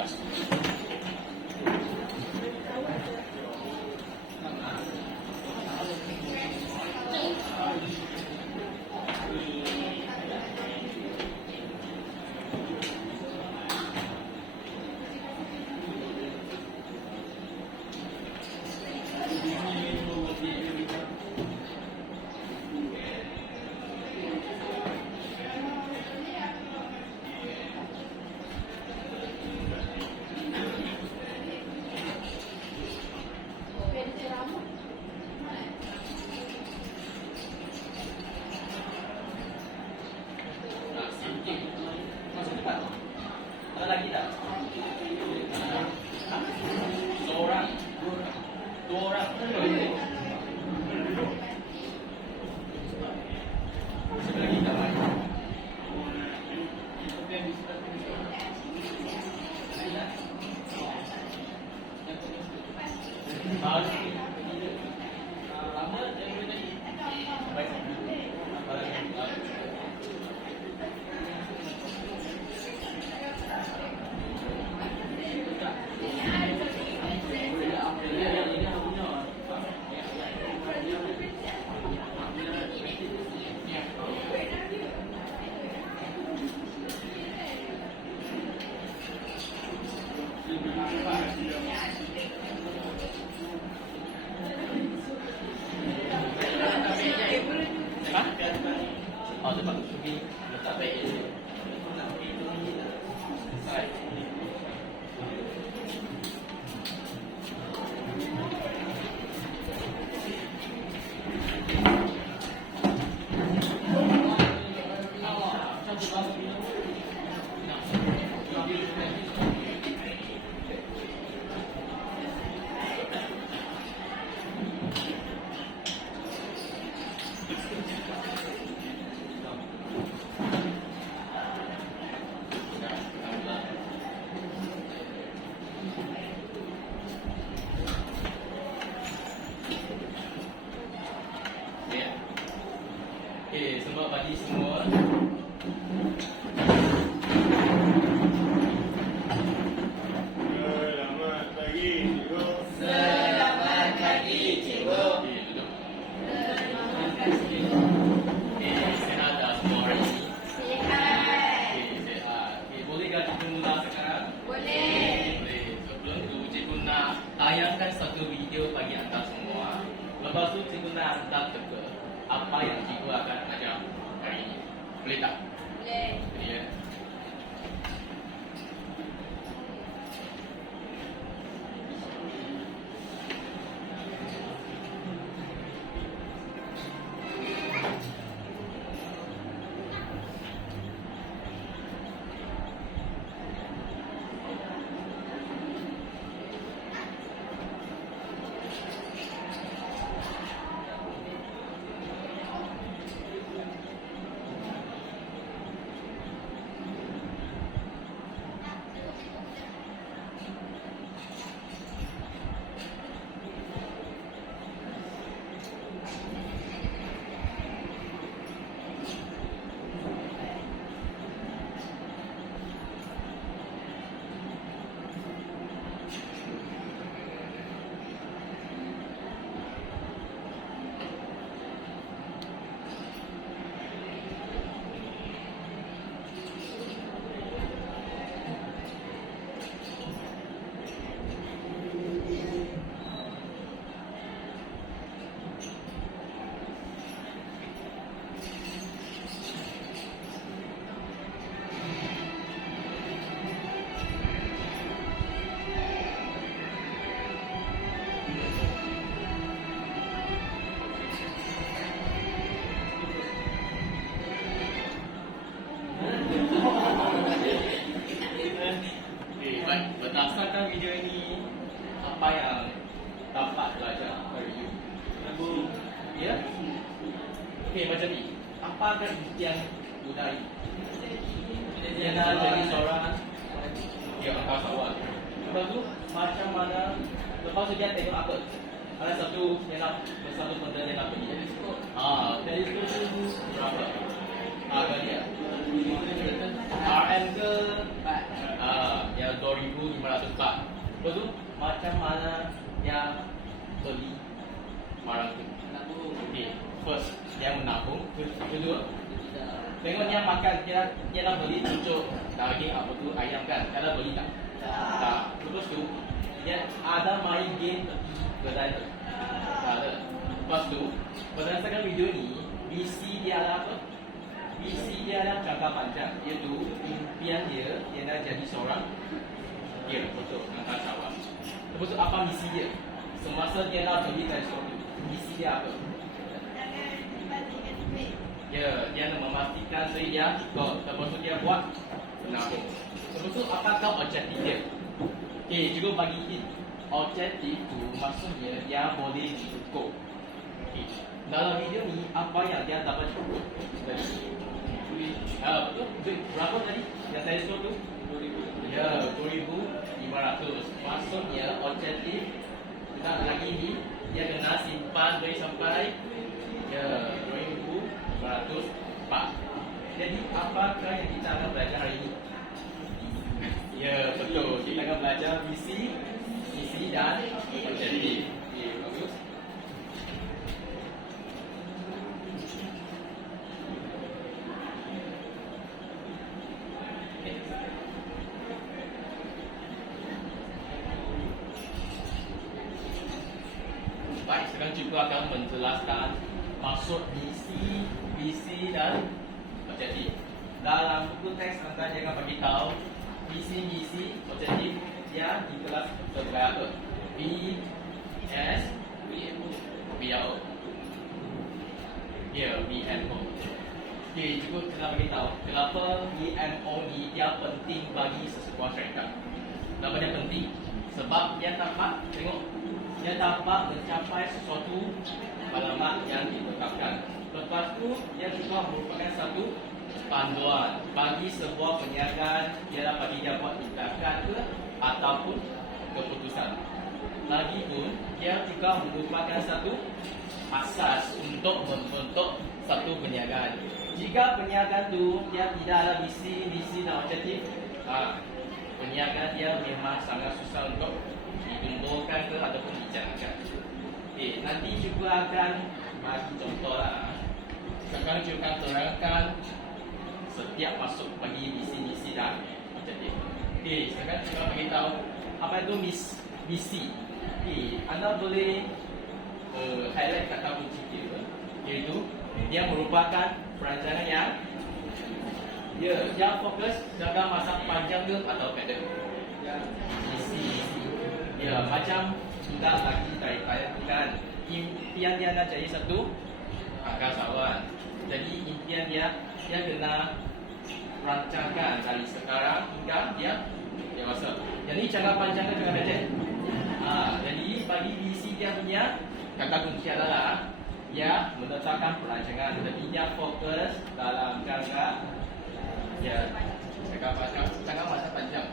Ada lagi tak? Seorang, dua orang. Satu lagi tak? Lama daripada tadi. Baik. Apa lagi? Oh, tempat pergi letak beg je. Okey, selamat pagi semua. Selamat pagi, cikgu. Selamat pagi, cikgu. Okey, duduk. Selamat pagi. Okey, sihat dah semua orang ini? Sihat. Okey, sihat. Okey, bolehkah kita mula sekarang? Boleh. Boleh. Sebelum tu, cikgu nak tayangkan satu video bagi anda semua. Lepas tu, cikgu nak anda teka apa yang cikgu akan ajar hari ini. Boleh tak? Boleh. Ya. Berdasarkan video ini, apa yang dapat belajar dari you? Ya? Okey, macam ni. Apa kan yang budaya? Dia nak jadi seorang yang angkasawan. Lepas tu, macam mana? Lepas tu dia tengok apa? Ada satu yang nak bersatu benda yang nak pergi. Teleskop berapa? Harga dia RM ke? Ya, $200. 2,500 baht. Lepas tu macam mana yang beli barang tu? Okay, first dia menabung. Kedua, tengok dia makan, dia nak beli cucuk daging apa tu ayam kan? Dia nak beli tak? Tak. Lepas tu dia ada main game kedai tu. Tak ada. Lepas tu berdasarkan video ni, visi dia ada apa? Visi dia ada jangka panjang, iaitu impian dia nak jadi seorang betul angkasa. Lepas tu apa misi dia? Semasa dia nak beli teleskop tu, misi dia apa? Dia nak memastikan saya dia cukup. Lepas tu dia buat menabung. Lepas tu apakah objektif dia? Okay, juga bagi hint. Objektif tu maksudnya dia boleh cukup. Okay. Dalam video ni apa yang dia dapat cukup? Tadi betul? Berapa tadi? Yang teleskop tu? 2,000. Ya, 2,500. Maksudnya objektif kita lagi ni dia kena simpan dari sampai 2,500 baht. Jadi apakah yang kita akan belajar hari ini? Ya, betul. Kita akan belajar misi dan objektif. Okay, bagus. Baik, sekarang cikgu akan menjelaskan maksud misi, visi dan objektif. Dalam buku teks anda jangan bagi tahu visi, misi, objektif dia di kelas sebagai apa? B, S, B, O. Ya, B, M, O. Okey, cikgu nak bagi tahu kenapa B, M, O ni dia penting bagi sesebuah syarikat. Kenapa dia penting? Sebab dia dapat, tengok, dia dapat mencapai sesuatu alamat yang ditetapkan. Lepas tu, dia juga merupakan satu panduan bagi sebuah perniagaan. Dia dapat dia buat tindakan ke ataupun keputusan. Lagipun, dia juga merupakan satu asas untuk membentuk satu perniagaan. Jika perniagaan tu dia tidak ada misi dan objektif, perniagaan dia memang sangat susah untuk ditumbuhkan ke ataupun dijalankan. Okay, nanti juga akan bagi contoh lah. Sekarang juga akan terangkan setiap masuk bagi misi dan objektif. Okay, sekarang juga bagi tahu apa itu misi. Okay, anda boleh highlight kata kunci dia, iaitu dia merupakan perancangan yang dia fokus jangka masa panjang ke atau pendek. Misi. Ya, macam sudah lagi tayangkan impian dia nak jadi satu angkasawan. Jadi impian dia kena rancangkan dari sekarang hingga dia dewasa. Jadi jangka panjang ke jangka pendek. Jadi bagi visi dia punya kata kunci adalah dia menetapkan perancangan. Jadi dia fokus dalam jangka masa panjang.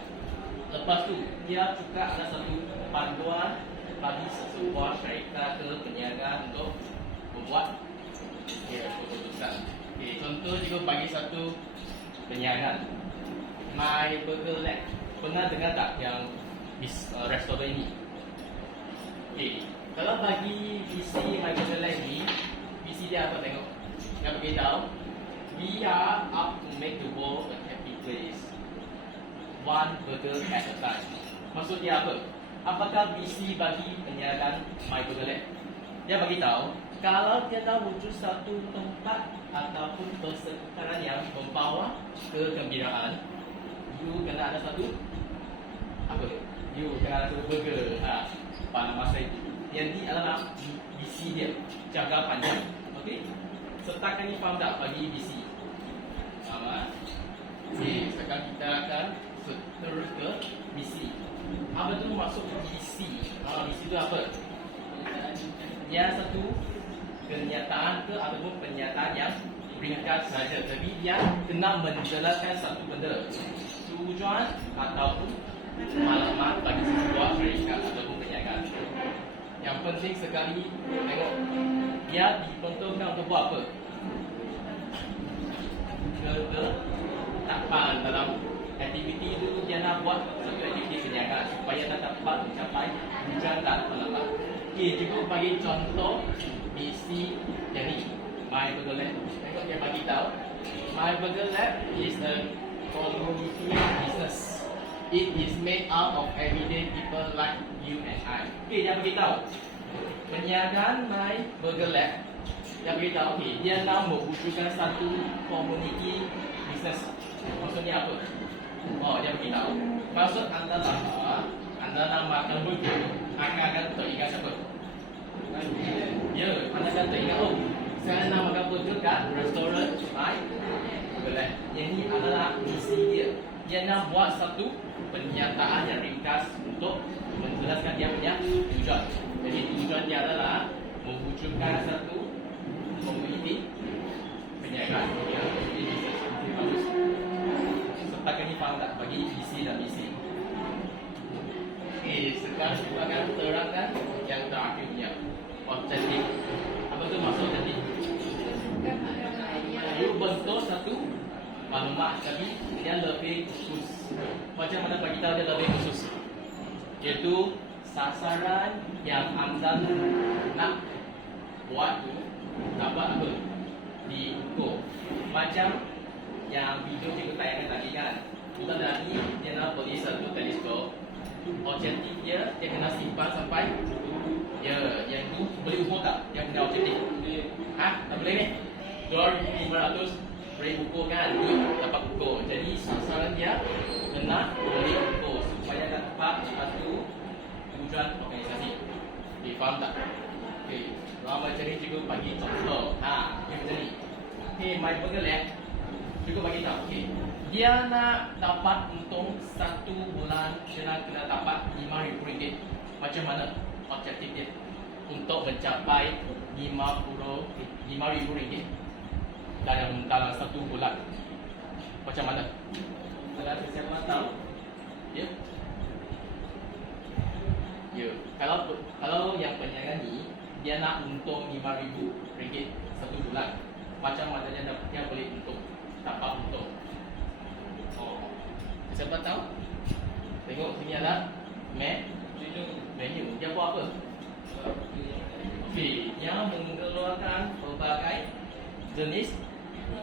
Lepas tu dia juga ada satu panduan bagi sebuah syarikat ke perniagaan untuk membuat keputusan. Okay, contoh juga bagi satu perniagaan My Burger Land. Pernah dengar tak yang restoran ini? Okay, kalau bagi visi My Burger Land ni, visi dia apa tengok? Dia beritahu we are up to make the world a happy place, one burger at a time. Maksud dia apa? Apakah visi bagi perniagaan My Burger Land? Dia bagi tahu kalau dia dah wujud satu tempat ataupun persekitaran yang membawa kegembiraan, you kena ada satu apa? You kena ada satu burger pada masa itu. Yang ini adalah visi dia jangka panjang. Okey? Setakat ni faham tak bagi visi? Sama. Okey, sekarang kita akan terus ke misi. Apa tu maksud misi? Misi itu apa? Dia satu kenyataan ke ataupun pernyataan yang ringkas saja, tapi dia kena menjelaskan satu benda, tujuan ataupun maklumat bagi sebuah syarikat ataupun perniagaan. Yang penting sekali tengok dia diperuntukkan untuk buat apa? Ketetapan dalam aktiviti itu dia nak buat satu aktiviti supaya tak dapat mencapai tujuan dan pelapan. Okey, cikgu bagi contoh misi yang ni. My Burger Lab. Tengok dia bagi tahu. My Burger Lab is a community business. It is made out of everyday people like you and I. Okey, dia bagi tahu. Perniagaan My Burger Lab dia beritahu, okay, dia nak mewujudkan satu community business. Maksudnya apa? Oh, dia beritahu. Maksud anda bahawa anda nak makan burger, akan teringat siapa? Ya, anda akan teringat, oh, saya nak makan burger kat restoran My Burger Lab. Yang ini adalah misi dia. Dia nak buat satu pernyataan yang ringkas untuk menjelaskan dia punya tujuan. Jadi tujuan dia adalah mewujudkan satu community perniagaan. Ya, ini bagus. Setakat ni faham tak bagi visi dan misi? Okey, sekarang kita akan terangkan yang terakhirnya, objektif. Apa tu maksud objektif? You bentuk satu maklumat tapi dia lebih khusus. Macam mana bagi tahu dia lebih khusus? Iaitu sasaran yang anda nak buat tu dapat apa? Diukur. Macam yang video cikgu tayangkan tadi kan. Bulan dari dia nak beli satu teleskop. Objektif dia kena simpan sampai yang tu boleh ukur tak? Yang punya objektif. Tak boleh ni? 2,500 boleh ukur kan? Duit dapat ukur. Jadi sasaran dia kena boleh ukur supaya dapat satu tujuan organisasi. Okay, faham tak? Okay. Kalau macam ni cikgu bagi contoh. Yang macam ni. Okay, My Burger Lab. Cikgu bagi tahu. Okay. Dia nak dapat untung 1 bulan dia kena dapat RM5,000. Macam mana objektif dia? Untuk mencapai RM50,000 dalam 1 bulan. Macam mana? Ada siapa tahu? Ya? Ya. Kalau yang perniagaan ni dia nak untung RM5,000 1 bulan. Macam mana dia boleh untung? Dapat untung. Oh. Siapa tahu? Tengok sini ada menu. Dia buat apa? Okey, yang mengeluarkan pelbagai jenis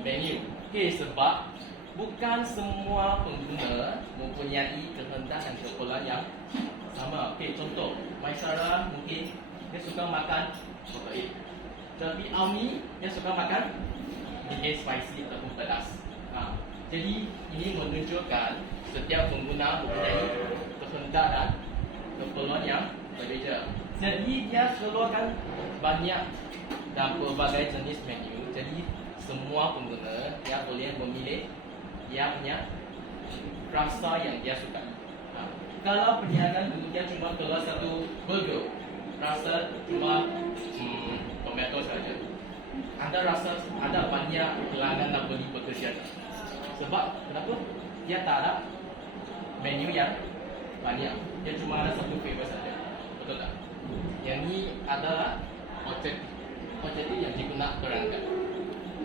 menu. Okey, sebab bukan semua pengguna mempunyai kehendak dan keperluan yang sama. Okey, contoh, Maisara mungkin dia suka makan protein. Tapi Ami dia suka makan bikin spicy ataupun pedas. Jadi ini menunjukkan setiap pengguna mempunyai kehendak dan keperluan yang berbeza. Jadi dia keluarkan banyak dan pelbagai jenis menu. Jadi semua pengguna dia boleh memilih dia punya rasa yang dia suka. Kalau perniagaan dulu dia cuma keluar satu burger, rasa cuma tomato saja. Anda rasa ada banyak pelanggan nak beli bekerja. Sebab kenapa? Dia tak ada menu yang banyak. Dia cuma ada satu flavor saja. Betul tak? Yang ni adalah objektif yang cikgu nak terangkan.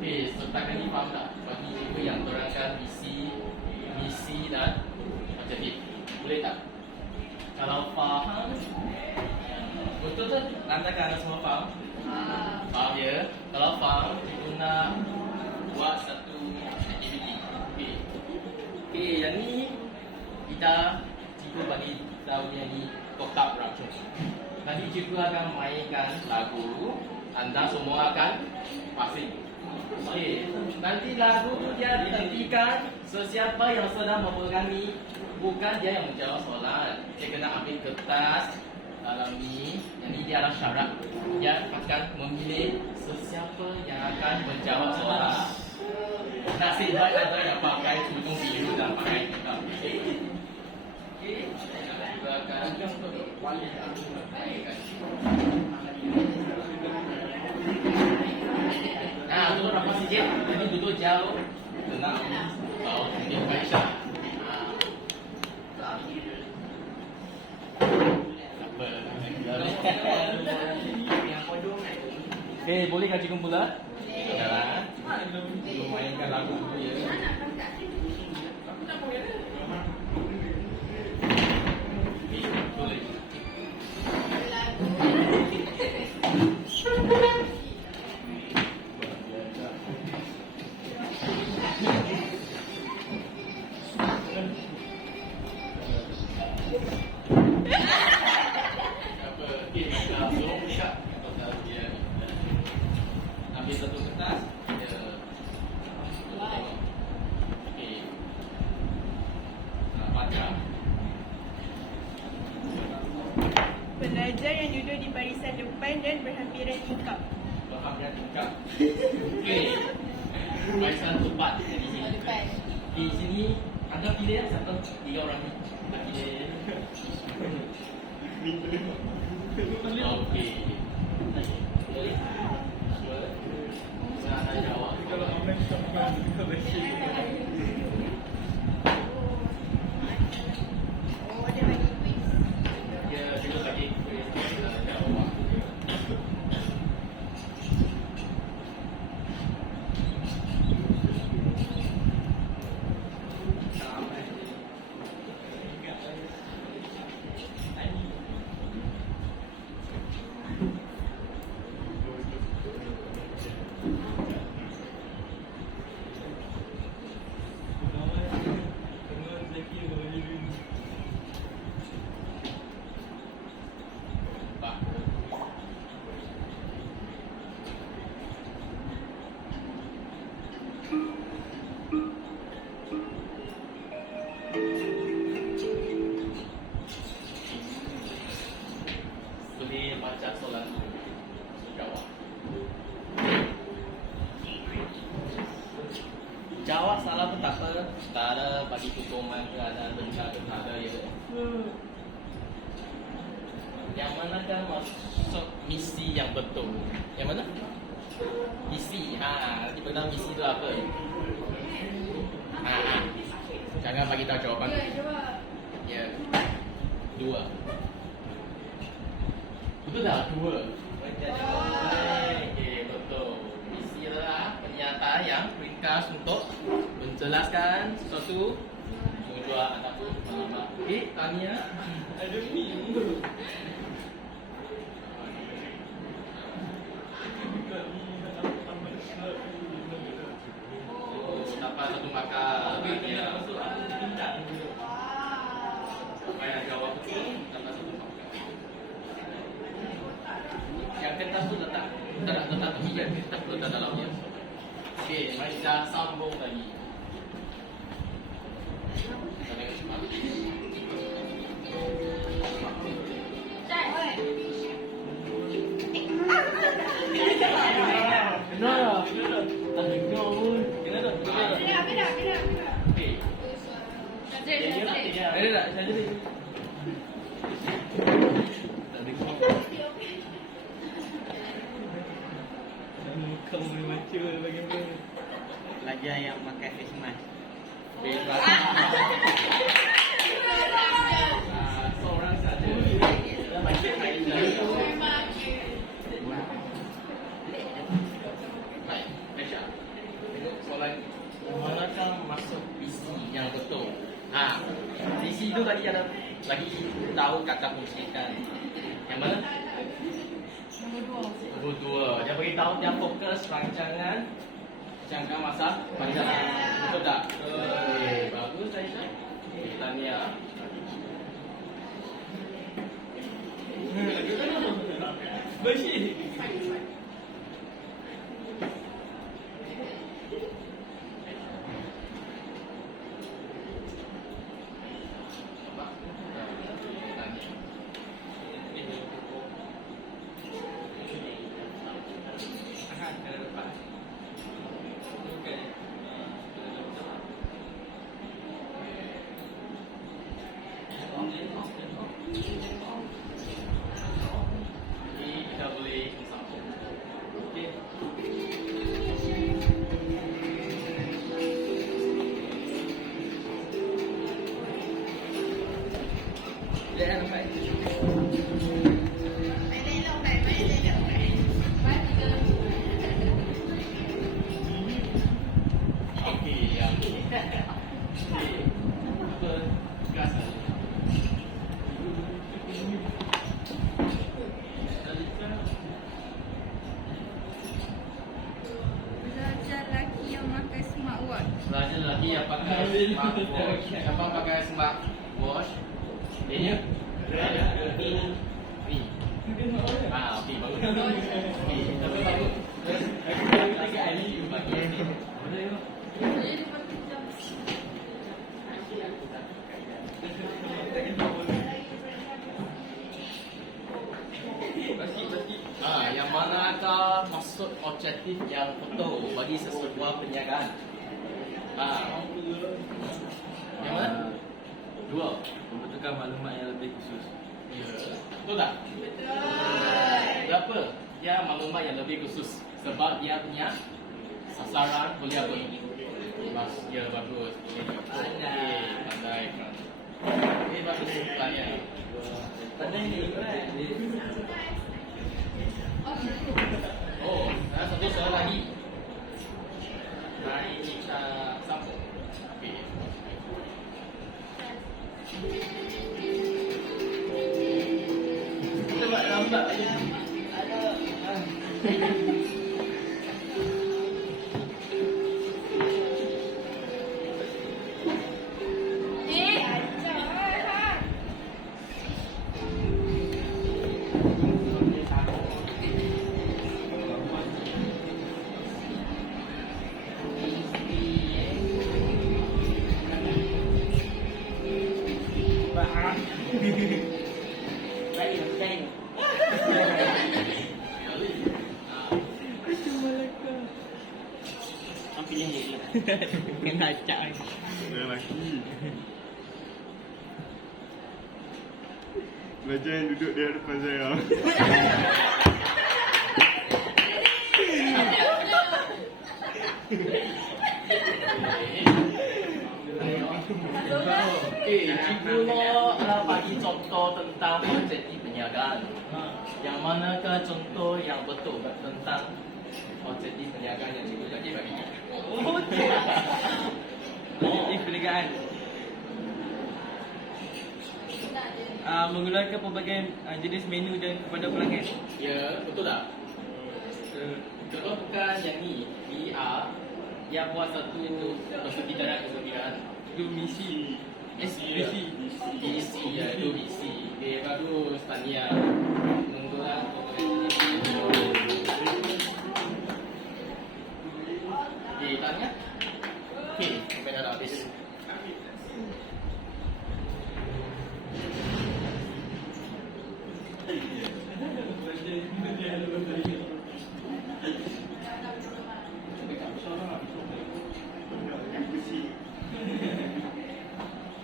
Okey, setakat ni faham tak? Bagi cikgu yang terangkan misi dan objektif. Boleh tak? Kalau faham, betul tak? Nantikan anda semua faham? Faham ya? Kalau faham, cikgu nak buat satu aktiviti. Okey, yang ni kita cikgu bagi tahu yang ni kotak racun. Nanti cikgu akan mainkan lagu, anda semua akan pasing. Okey, nanti lagu dia dihentikan. Sesiapa yang sedang memegang ni, bukan dia yang menjawab soalan. Dia kena ambil kertas dalam ni. Yang ni dia adalah syarat. Dia akan memilih sesiapa yang akan menjawab soalan. Nasib baik ada yang pakai tudung biru dan pakai hitam. Okey, juga akan duduk rapat sikit. Jadi duduk jauh. Tenang. Bawa sedikit Aisyah. Apa? Okey, boleh kan cikgu pula? Jalan. Cikgu mainkan lagu dulu ya. Okey. Apa? Okey, maka belum dekat. Dia ambil satu kertas. Dia okey. Baca. Pelajar yang duduk di barisan depan dan berhampiran tingkap. Berhampiran tingkap. Okey. Barisan tempat di sini. Depan. Di sini anda pilih siapa? 3 orang ni. Anda pilih. Okey. Boleh. Saya nak jawab. Kalau aman tak Oh, dia bagi quiz. Dia juga bagi quiz. Saya nak jawab. Pak. Boleh baca soalan jawab. Jawab salah pun tak apa. Tak ada bagi hukuman ke ada denda ke tak ada ya. Yang manakah masuk misi yang betul? Yang mana? Misi. Nanti benar misi itu apa? Jangan bagi tahu jawapan. Ya, jawab. Ya. 2. Betul tak? 2. Okey, betul. Misi adalah pernyataan yang ringkas untuk menjelaskan sesuatu tujuan ataupun maklumat. Okey, Tania. Ada ni. Oh, dapat satu markah. Tania. Siapa yang jawab betul dapat satu markah. Yang kertas tu letak tepi kan, kertas tu letak dalamnya. Okey, mari kita sambung lagi. Kita tengok cepat. Cak. Kenapa? Tak dengar pun. Kenapa? Bila. Okey. Saja. Ada tak? Saja ni. Tak dengar. Kau boleh baca bagaimana? Pelajar yang pakai face mask. Bebas. Seorang saja. Baca baik, Aisyah. Tengok soalan manakah masuk visi yang betul? Visi itu tadi ada lagi tahu kata fungsikan. Yang mana? Nombor 2. Dia beritahu dia fokus rancangan jangka masa panjang. Betul tak? Bagus Aisyah. Tania. Bersih. Kita boleh sambung. Okey. Jangan lupa. Okey, yang ni. Okey. Apa? Gas. Pelajar lelaki yang pakai smartwatch. Pelajar lelaki yang pakai smartwatch. Siapa pakai smartwatch? A-nya? Ni. Okey, bagus. Okey, tapi bagus. Lagi Ali bagi ni. Yang manakah maksud objektif yang betul bagi sesebuah perniagaan? Yang mana? Dua. Membutuhkan maklumat yang lebih khusus. Ya. Betul tak? Kenapa? Dia maklumat yang lebih khusus sebab dia punya sasaran boleh apa? Ya, bagus. Pandai kan. Bagus tanya. Pandai ni Oh, ada satu soalan lagi. Mari kita sambung. Okey. Lambat lambat aja. Kena acak. Belajar yang duduk di hadapan saya. Okey, cikgu lo bagi contoh tentang objektif perniagaan. Yang manakah contoh yang betul tentang objektif perniagaan yang cikgu tadi bagi? Objektif perniagaan. Menggunakan pelbagai jenis menu dan kepada pelanggan. Ya, betul tak? Contohkan yang ni, VR, yang buat satu persediaan. Itu misi. Misi, ya, itu misi. Okey, bagus, Tania. Tunggulah. Okey, Tania. Okey, sampai dah habis.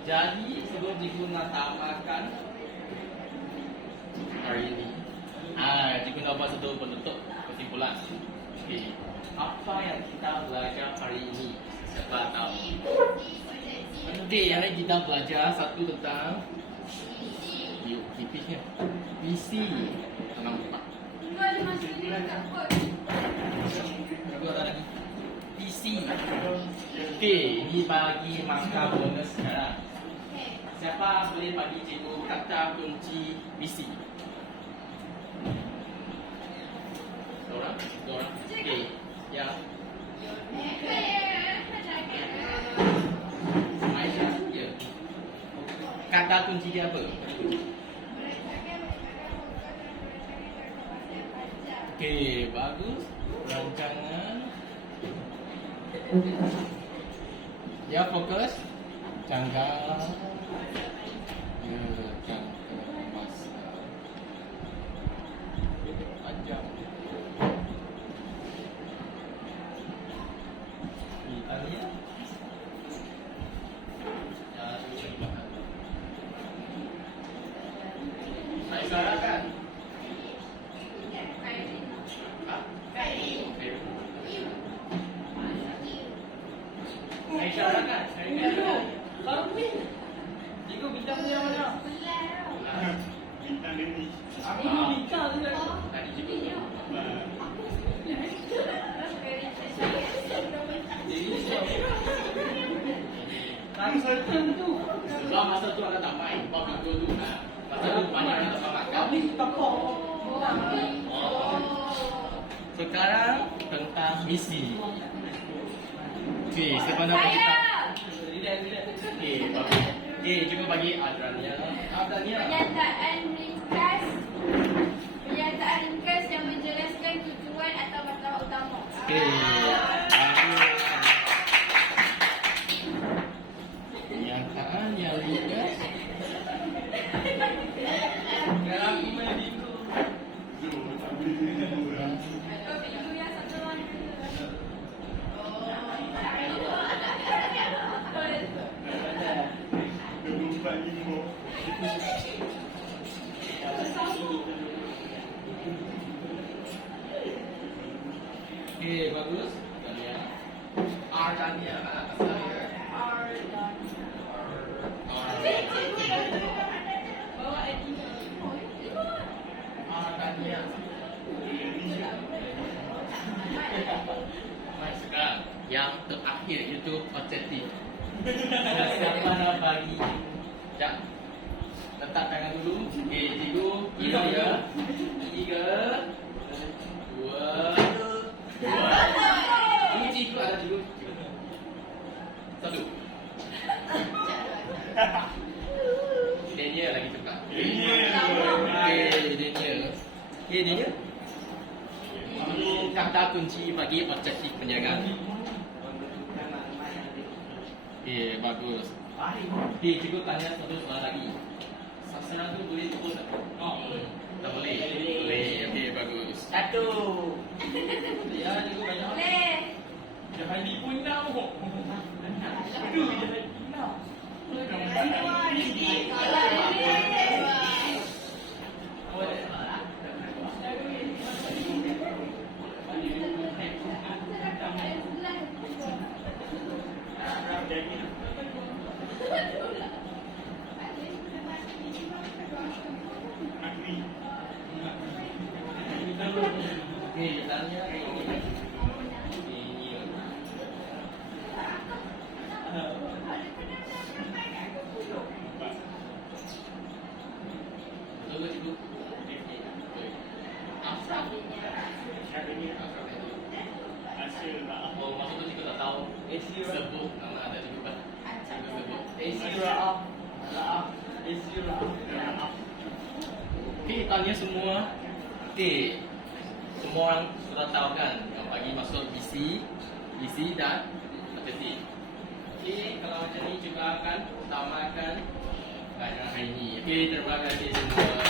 Jadi sebelum cikgu nak tamatkan hari ini, cikgu nak buat satu penutup kesimpulan. Okay. Apa yang kita belajar hari ini? Siapa tahu? Okay, hari ini kita belajar satu tentang kipisnya. Visi. Nampak. Aku ada lagi. Visi. Okay, ini bagi markah bonus sekarang. Siapa boleh bagi cikgu kata kunci visi? Dora? Okey. Ya. Aisyah, ya. Kata kunci dia apa? Okey, bagus. Rancangan. Ya, fokus. Jangka. Ya, jangka masa. Panjang. Tanya. Ya, saya sarankan. Saya sarankan. Baru ni. Cikgu bintang dia mana? Bintang ini. Aku bintang dia. Tadi cikgu. Sebab masa tu akan tak main. Sebab minggu tu masa tu banyak yang tak makan. Kami tak Sekarang tentang misi. Okey, sebenarnya kita. Okey, bagus. Okey, cuba bagi Adrania. Adrania. Pernyataan ringkas yang menjelaskan tujuan atau masalah utama. Okey. Pernyataan yang ringkas. Kalau aku main bingo. Okey, bagus. Adrania. Adrania. Baik, sekarang yang terakhir iaitu objektif. Siapa nak bagi? Sekejap. Letak tangan dulu. Okey, tiga ya. 3 2 Ini cikgu ada cikgu. 1. Daniel lagi cepat. Okey, Daniel. Okey, Daniel. Kata kunci bagi objektif penjagaan. Okey, bagus. Okey, cikgu tanya satu soalan lagi. Sasaran tu boleh tepuk tak? Tak boleh. Boleh. Okey, bagus. 1. Ya, cikgu banyak. Boleh. Dah mandi pun nak. Aduh, dah mandi nak. Okey, tanya ini. Betul ke cikgu? Asal. Oh, maksud tu cikgu tak tahu. Sebut nama ada cikgu kan? Cikgu sebut. Raaf. Okey, tanya semua. Okey. Semua orang sudah tahu kan yang bagi masuk isi dan objektif. Okey, kalau macam ni cikgu akan utamakan hari ini. Okey, terima kasih semua.